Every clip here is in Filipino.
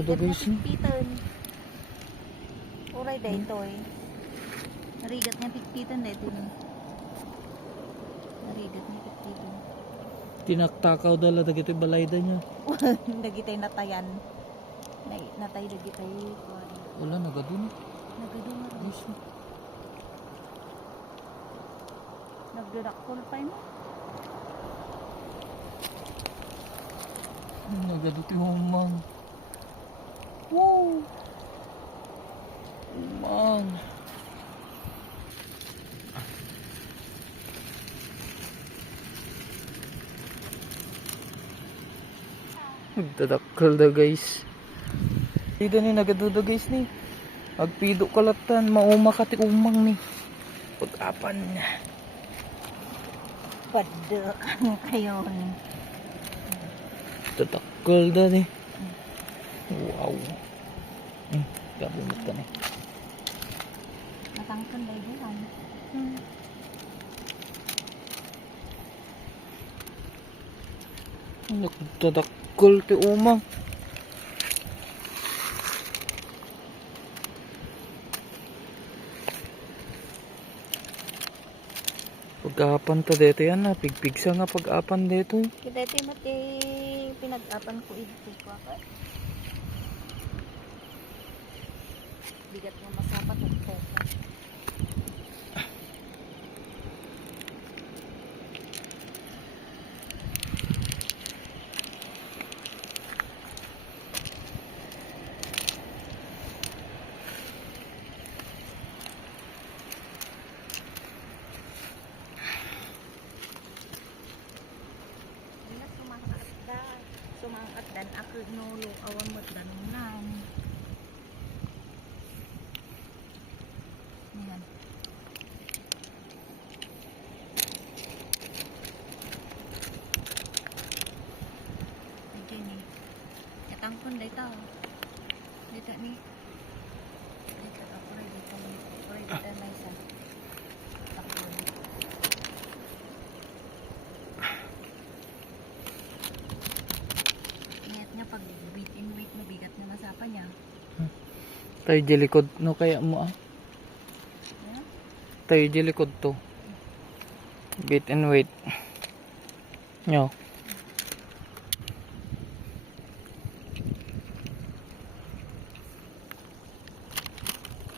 Ito guys, Pikpitan. Uray da ito eh. Narigat niya pikpitan da ito. Narigat niya pikpitan. tinaktakaw dala dagiti balayda niya. Dagitay natayan. Natay dagitay. Wala nagadun. Nagadun nga. Guys, Nagdadakol pa yun. nagaduti humang. Wow! Humang. Nagdadakkel da guys. Dito ni nagadudo guys ni. Agpido kalatan, mauma ka ti umang ni. Pag-apan niya. Padaan kayo. Tatakkel da ni. Wow. Gabunot ka ni. Matangkan da ito lang. Nagdadakkel ti umang. Pag-apan ta dito yan na. Pigpigsa nga pag-apan dito. Kita ito mati pinag-apan ko ito ko ako. Bigat nga masapat at pesa. Sumangat dan ako nulong awan mo't danunan. Ayan. Ayan ni. Katangkon dito. Dito ni. Dito ako rin dito. Ako rin dito na isa. Takon. Pag weight in weight mabigat na masapa niya. Tayo jilikod no kaya mo ah. Yeah? Tayo jilikod to. Weight and weight. Nyo.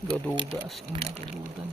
Gaduda as in nagadudan.